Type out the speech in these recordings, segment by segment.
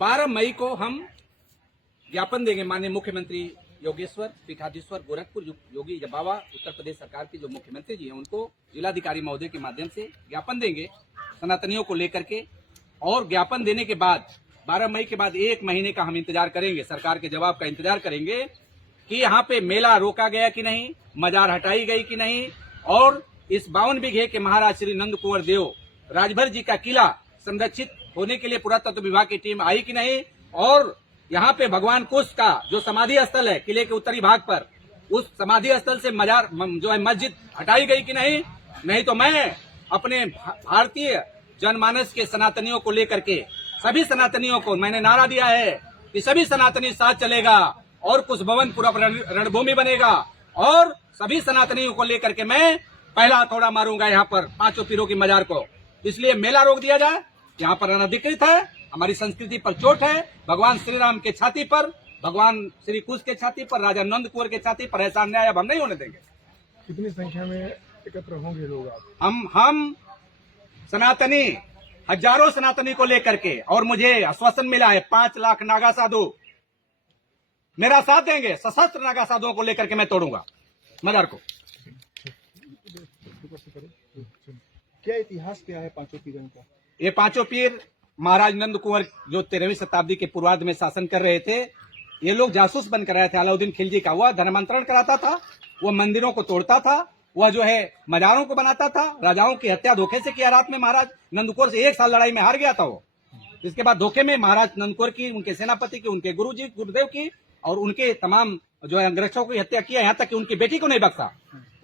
12 मई को हम ज्ञापन देंगे माननीय मुख्यमंत्री योगेश्वर पीठाधीश्वर गोरखपुर योगी बाबा उत्तर प्रदेश सरकार के जो मुख्यमंत्री जी हैं उनको जिलाधिकारी महोदय के माध्यम से ज्ञापन देंगे सनातनियों को लेकर के। और ज्ञापन देने के बाद 12 मई के बाद 1 महीने का हम इंतजार करेंगे, सरकार के जवाब का इंतजार करेंगे कि यहाँ पे मेला रोका गया कि नहीं, मजार हटाई गई कि नहीं, और इस 52 बीघे के महाराज श्री नंद कुंवर देव राजभर जी का किला संरक्षित होने के लिए पुरातत्व विभाग की टीम आई कि नहीं, और यहाँ पे भगवान कुश का जो समाधि स्थल है किले के उत्तरी भाग पर, उस समाधि स्थल से मजार जो है मस्जिद हटाई गई कि नहीं। नहीं तो मैं अपने भारतीय जनमानस के सनातनियों को लेकर के सभी सनातनियों को मैंने नारा दिया है कि सभी सनातनी साथ चलेगा और कुश भवन पूरा रणभूमि बनेगा, और सभी सनातनियों को लेकर के मैं पहला हथौड़ा मारूंगा यहाँ पर 5 पीरों की मजार को। इसलिए मेला रोक दिया जाए, यहाँ पर अनधिकृत है, हमारी संस्कृति पर चोट है, भगवान श्री राम के छाती पर, भगवान श्री कुश के छाती पर, राजा नंद कुंवर के छाती पर ऐसा अन्याय अब हम नहीं होने देंगे। कितनी संख्या में एकत्र होंगे लोग आप? हम सनातनी हजारों सनातनी को लेकर के, और मुझे आश्वासन मिला है 5 लाख नागा साधु मेरा साथ देंगे। सशस्त्र नागा साधुओं को लेकर के मैं तोड़ूंगा मजार को। क्या इतिहास क्या है 5 पीरों का? ये 5 पीर महाराज नंद कुंवर जो 13वीं शताब्दी के पूर्वार्ध में शासन कर रहे थे, ये लोग जासूस बनकर रहे थे अलाउद्दीन खिलजी का। वह धर्मांतरण कराता था, वह मंदिरों को तोड़ता था, वह जो है मजारों को बनाता था, राजाओं की हत्या धोखे से किया। रात में महाराज नंद कुंवर से 1 साल लड़ाई में हार गया था वो। इसके बाद धोखे में महाराज नंद कुंवर की, उनके सेनापति की, उनके गुरुजी गुरुदेव की और उनके तमाम जो है अंग्रेजों की हत्या किया, यहाँ तक कि उनकी बेटी को नहीं बख्शा।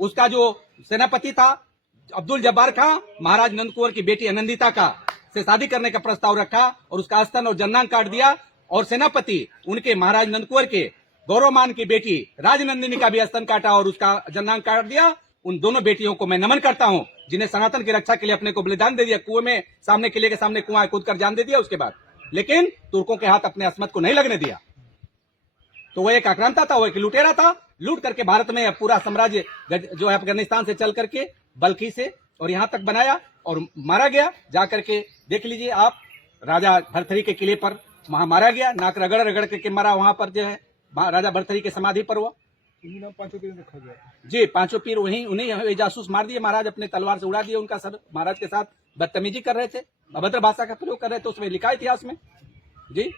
उसका जो सेनापति था अब्दुल जब्बार खां, महाराज नंद कुंवर की बेटी आनंदिता का से शादी करने का प्रस्ताव रखा और उसका स्तन और जन्नांग काट दिया, और सेनापति उनके महाराज नंद कुंवर के गौरवमान की बेटी राजनंदिनी का भी स्तन काटा और उसका जन्नांग काट दिया। उन दोनों बेटियों को मैं नमन करता हूं जिन्हें सनातन की रक्षा के लिए अपने को बलिदान दे दिया। कुएं में सामने किले के सामने कुआं कूद कर जान दे दिया उसके बाद, लेकिन तुर्कों के हाथ अपने अस्मत को नहीं लगने दिया। तो वो एक आक्रांता था, वो एक लुटेरा था, लूट करके भारत में पूरा साम्राज्य जो है अफगानिस्तान से चल करके बल्खी से और यहाँ तक बनाया और मारा गया। जाकर के देख लीजिए आप, राजा भरथरी के किले पर वहां मारा गया, नाक रगड़ रगड़ के मारा वहां पर जो है राजा भरथरी के समाधि पर। वो 5 पीर रखा गया जी, 5 पीर उन्हीं जासूस मार दिए महाराज, अपने तलवार से उड़ा दिए उनका सर। महाराज के साथ बदतमीजी कर रहे थे, अभद्र भाषा का प्रयोग कर रहे थे, उसमें लिखा इतिहास में जी।